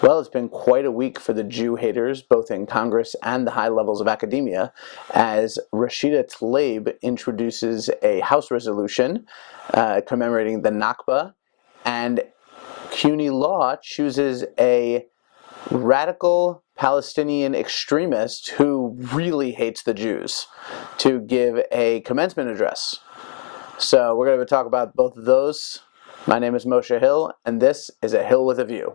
Well, it's been quite a week for the Jew haters, both in Congress and the high levels of academia, as Rashida Tlaib introduces a House resolution commemorating the Nakba, and CUNY Law chooses a radical Palestinian extremist who really hates the Jews to give a commencement address. So we're going to talk about both of those. My name is Moshe Hill, and this is A Hill with a View.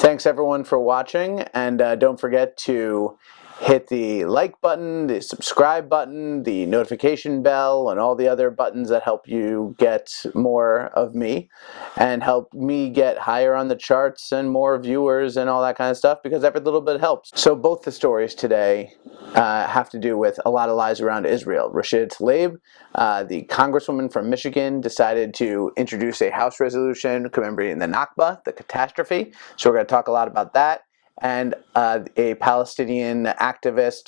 Thanks everyone for watching, and don't forget to hit the like button, the subscribe button, the notification bell, and all the other buttons that help you get more of me and help me get higher on the charts and more viewers and all that kind of stuff, because every little bit helps. So both the stories today have to do with a lot of lies around Israel. Rashida Tlaib, the congresswoman from Michigan, decided to introduce a House resolution commemorating the Nakba, the catastrophe. So we're going to talk a lot about that. And a Palestinian activist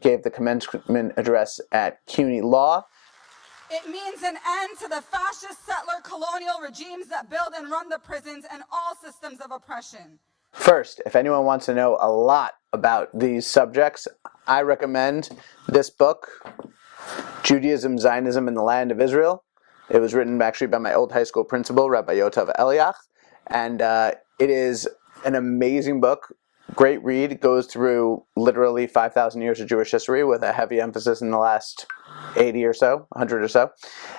gave the commencement address at CUNY Law. It means an end to the fascist settler colonial regimes that build and run the prisons and all systems of oppression. First, if anyone wants to know a lot about these subjects, I recommend this book, Judaism, Zionism, and the Land of Israel. It was written actually by my old high school principal, Rabbi Yotav Eliach, and it is an amazing book, great read. It goes through literally 5,000 years of Jewish history with a heavy emphasis in the last 80 or so, 100 or so.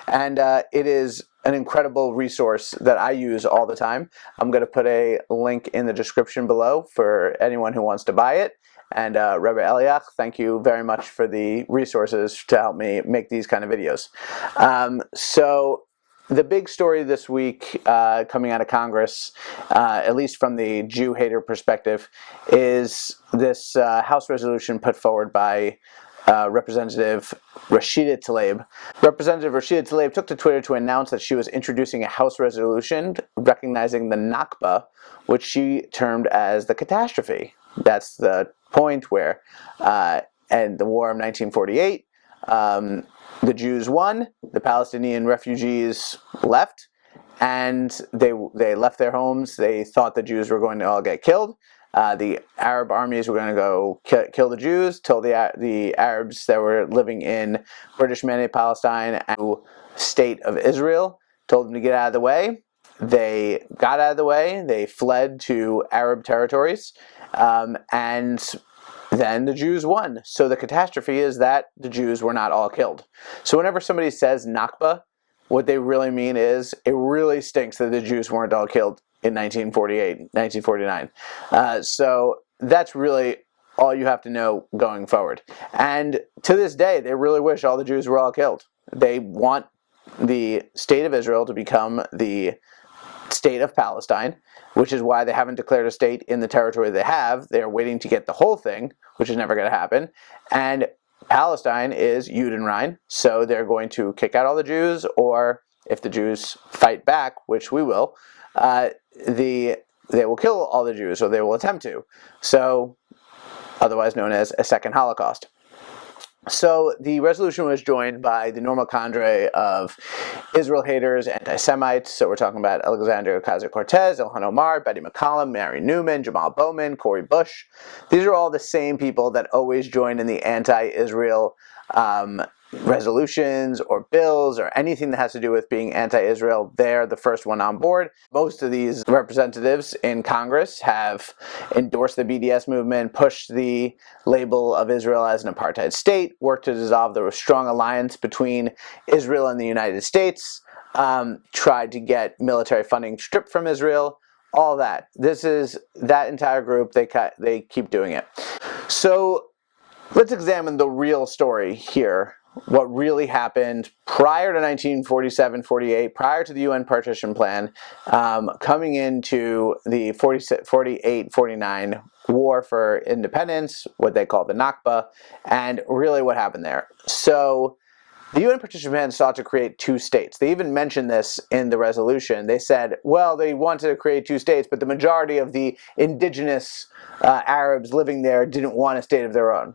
And it is an incredible resource that I use all the time. I'm going to put a link in the description below for anyone who wants to buy it. And Rabbi Eliach, thank you very much for the resources to help me make these kind of videos. So the big story this week coming out of Congress, at least from the Jew hater perspective, is this House resolution put forward by Representative Rashida Tlaib. Representative Rashida Tlaib took to Twitter to announce that she was introducing a House resolution recognizing the Nakba, which she termed as the catastrophe. That's the point where, in the War of 1948, the Jews won, the Palestinian refugees left, and they left their homes. They thought the Jews were going to all get killed. The Arab armies were going to go kill the Jews, till the Arabs that were living in British Mandate Palestine and the state of Israel told them to get out of the way. They got out of the way. They fled to Arab territories, and then the Jews won. So the catastrophe is that the Jews were not all killed. So whenever somebody says Nakba, what they really mean is it really stinks that the Jews weren't all killed in 1948, 1949. So that's really all you have to know going forward. And to this day, they really wish all the Jews were all killed. They want the state of Israel to become the state of Palestine, which is why they haven't declared a state in the territory they have. They're waiting to get the whole thing, which is never going to happen. And Palestine is Judenrein, so they're going to kick out all the Jews, or if the Jews fight back, which we will, they will kill all the Jews, or they will attempt to. So, otherwise known as a second Holocaust. So the resolution was joined by the normal cadre of Israel haters, anti-Semites. So we're talking about Alexandria Ocasio-Cortez, Ilhan Omar, Betty McCollum, Mary Newman, Jamal Bowman, Cori Bush. These are all the same people that always join in the anti-Israel resolutions or bills or anything that has to do with being anti-Israel. They're the first one on board. Most of these representatives in Congress have endorsed the BDS movement, pushed the label of Israel as an apartheid state, worked to dissolve the strong alliance between Israel and the United States, tried to get military funding stripped from Israel, all that. This is that entire group. They keep doing it. So let's examine the real story here. What really happened prior to 1947-48, prior to the UN partition plan, coming into the 48-49 war for independence, what they call the Nakba, and really what happened there. So The UN partition plan sought to create two states. They even mentioned this in the resolution. They said, well, they wanted to create two states, but the majority of the indigenous Arabs living there didn't want a state of their own.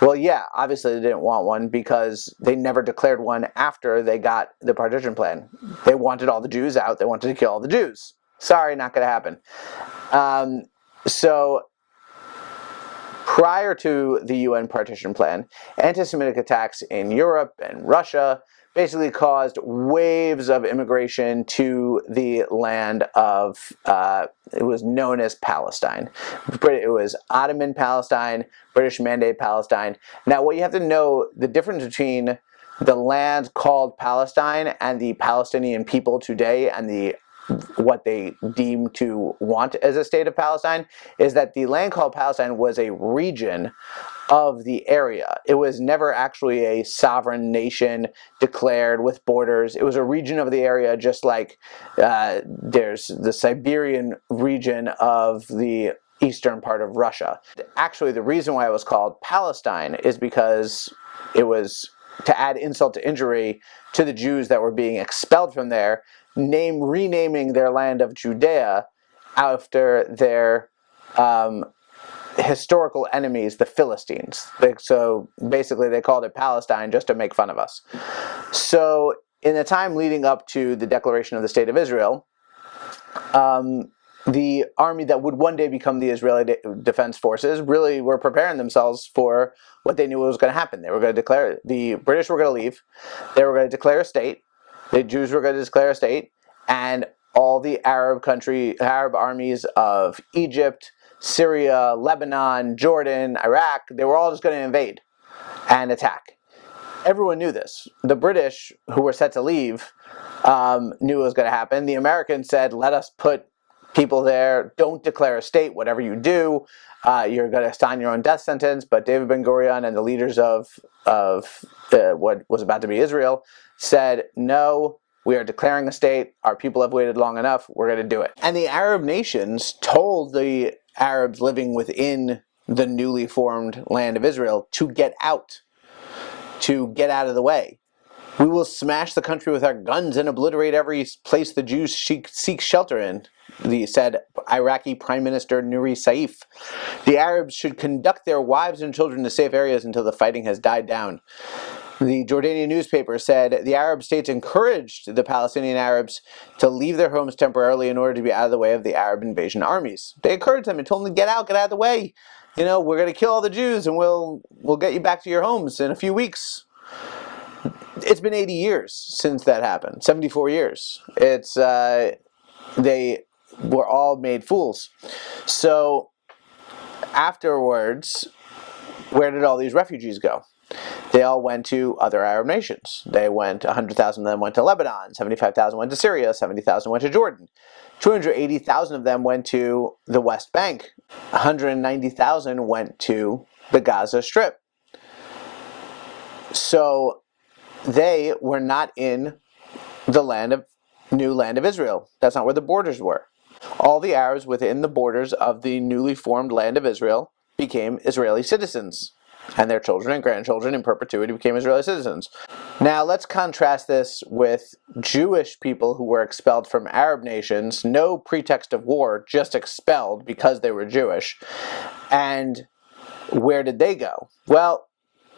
Well, yeah, obviously they didn't want one because they never declared one after they got the partition plan. They wanted all the Jews out. They wanted to kill all the Jews. Sorry, not going to happen. So prior to the UN partition plan, anti-Semitic attacks in Europe and Russia basically caused waves of immigration to the land of, it was known as Palestine. It was Ottoman Palestine, British Mandate Palestine. Now, what you have to know, the difference between the land called Palestine and the Palestinian people today and what they deem to want as a state of Palestine is that the land called Palestine was a region of the area. It was never actually a sovereign nation declared with borders. It was a region of the area, just like there's the Siberian region of the eastern part of Russia. Actually, the reason why it was called Palestine is because it was to add insult to injury to the Jews that were being expelled from there, renaming their land of Judea after their historical enemies, the Philistines. So basically they called it Palestine just to make fun of us. So in the time leading up to the declaration of the State of Israel, the army that would one day become the Israeli Defense Forces really were preparing themselves for what they knew was going to happen. They were going to declare, the British were going to leave, they were going to declare a state, the Jews were going to declare a state, and all the Arab armies of Egypt, Syria, Lebanon, Jordan, Iraq, they were all just going to invade and attack. Everyone knew this. The British, who were set to leave, knew it was going to happen. The Americans said, let us put people there, don't declare a state, whatever you do, you're going to sign your own death sentence. But David Ben-Gurion and the leaders of what was about to be Israel said, no, we are declaring a state, our people have waited long enough, we're going to do it. And the Arab nations told the Arabs living within the newly formed land of Israel to get out of the way. We will smash the country with our guns and obliterate every place the Jews seek shelter in, said Iraqi Prime Minister Nuri Saif. The Arabs should conduct their wives and children to safe areas until the fighting has died down. The Jordanian newspaper said the Arab states encouraged the Palestinian Arabs to leave their homes temporarily in order to be out of the way of the Arab invasion armies. They encouraged them and told them to get out of the way. You know, we're going to kill all the Jews and we'll get you back to your homes in a few weeks. It's been 80 years since that happened, 74 years. They were all made fools. So afterwards, where did all these refugees go? They all went to other Arab nations. 100,000 of them went to Lebanon, 75,000 went to Syria, 70,000 went to Jordan. 280,000 of them went to the West Bank. 190,000 went to the Gaza Strip. So they were not in the new land of Israel. That's not where the borders were. All the Arabs within the borders of the newly formed land of Israel became Israeli citizens, and their children and grandchildren in perpetuity became Israeli citizens. Now let's contrast this with Jewish people who were expelled from Arab nations, no pretext of war, just expelled because they were Jewish. And where did they go? Well,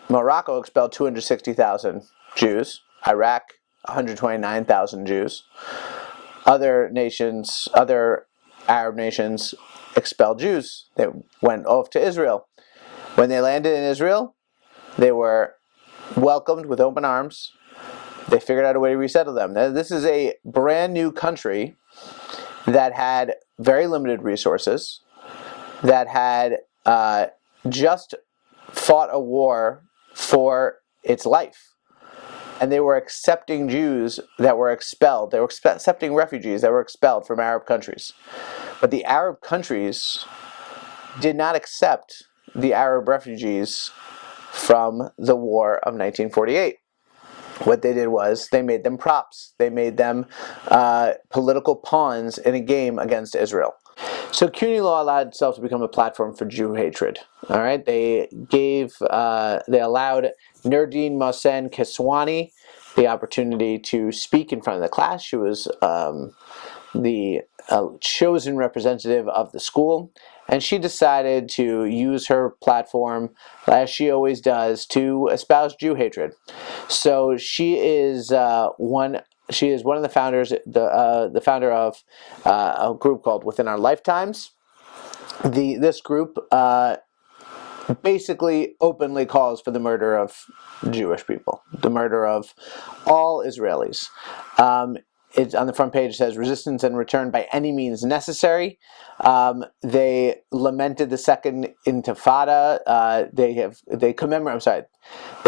Morocco expelled 260,000 Jews, Iraq 129,000 Jews. Other Arab nations expelled Jews. They went off to Israel. When they landed in Israel, they were welcomed with open arms. They figured out a way to resettle them. Now, this is a brand new country that had very limited resources, that had just fought a war for its life. And they were accepting Jews that were expelled. They were accepting refugees that were expelled from Arab countries. But the Arab countries did not accept the Arab refugees from the War of 1948. What they did was they made them props. They made them political pawns in a game against Israel. So CUNY Law allowed itself to become a platform for Jew hatred. All right, they allowed Nurdin Mohsen Keswani the opportunity to speak in front of the class. She was the chosen representative of the school, and she decided to use her platform, as she always does, to espouse Jew hatred. So she is one. She is one of the founders, the founder of a group called Within Our Lifetimes. This group basically openly calls for the murder of Jewish people, the murder of all Israelis. It's on the front page. It says resistance and return by any means necessary. They lamented the Second Intifada. They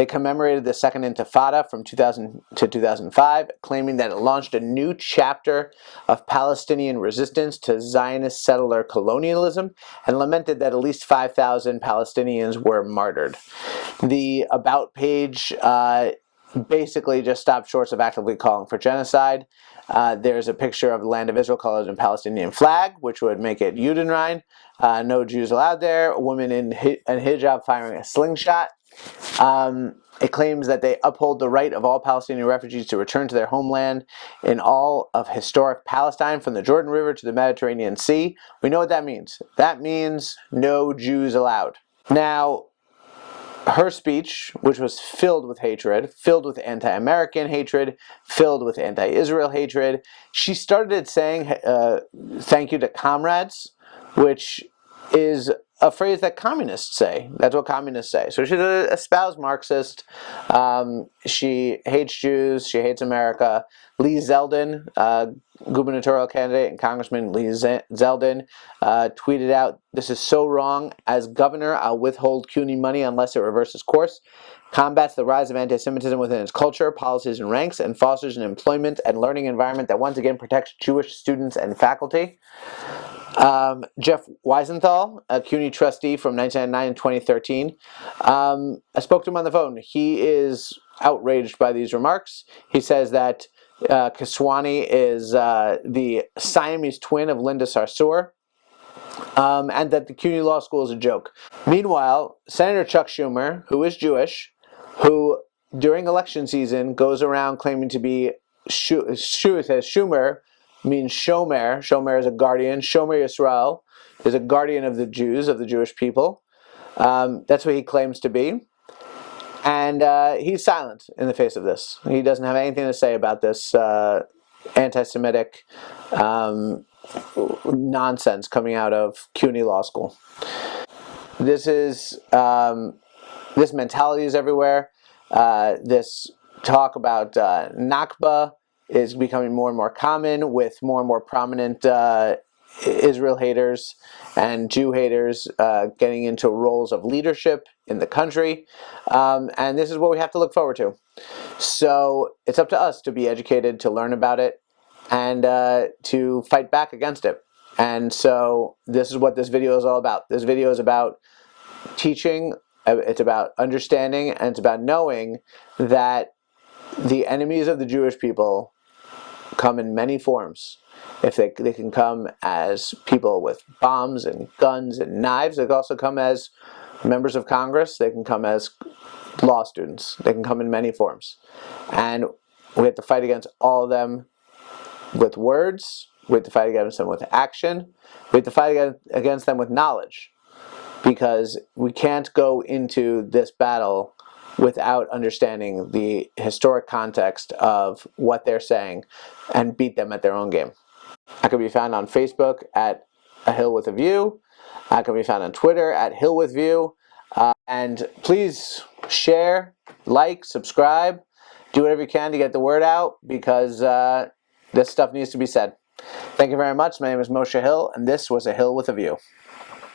commemorated the Second Intifada from 2000 to 2005, claiming that it launched a new chapter of Palestinian resistance to Zionist settler colonialism, and lamented that at least 5,000 Palestinians were martyred. The About page basically just stopped short of actively calling for genocide. There's a picture of the land of Israel colored in Palestinian flag, which would make it Judenrein. No Jews allowed there. A woman in hijab firing a slingshot. It claims that they uphold the right of all Palestinian refugees to return to their homeland in all of historic Palestine, from the Jordan River to the Mediterranean Sea. We know what that means. That means no Jews allowed. Now, her speech, which was filled with hatred, filled with anti-American hatred, filled with anti-Israel hatred, she started it saying, thank you to comrades, which is a phrase that communists say. That's what communists say. So she's a espoused Marxist. She hates Jews. She hates America. Lee Zeldin, gubernatorial candidate and Congressman Lee Zeldin, tweeted out, "This is so wrong. As governor, I'll withhold CUNY money unless it reverses course. Combats the rise of anti-Semitism within its culture, policies, and ranks, and fosters an employment and learning environment that once again protects Jewish students and faculty." Jeff Weisenthal, a CUNY trustee from 1999 and 2013, I spoke to him on the phone. He is outraged by these remarks. He says that Keswani is the Siamese twin of Linda Sarsour, and that the CUNY Law School is a joke. Meanwhile, Senator Chuck Schumer, who is Jewish, who during election season goes around claiming to be, Schumer means Shomer. Shomer is a guardian. Shomer Yisrael is a guardian of the Jews, of the Jewish people. That's what he claims to be. And he's silent in the face of this. He doesn't have anything to say about this anti-Semitic nonsense coming out of CUNY Law School. This mentality is everywhere. This talk about Nakba is becoming more and more common, with more and more prominent Israel haters and Jew haters getting into roles of leadership in the country. And this is what we have to look forward to. So it's up to us to be educated, to learn about it, and to fight back against it. And so this is what this video is all about. This video is about teaching, it's about understanding, and it's about knowing that the enemies of the Jewish people come in many forms. If they can come as people with bombs and guns and knives, they can also come as members of Congress, they can come as law students, they can come in many forms. And we have to fight against all of them with words, we have to fight against them with action, we have to fight against them with knowledge, because we can't go into this battle without understanding the historic context of what they're saying and beat them at their own game. I can be found on Facebook at A Hill with a View. I can be found on Twitter at Hill with View. And please share, like, subscribe, do whatever you can to get the word out, because this stuff needs to be said. Thank you very much. My name is Moshe Hill, and this was A Hill with a View.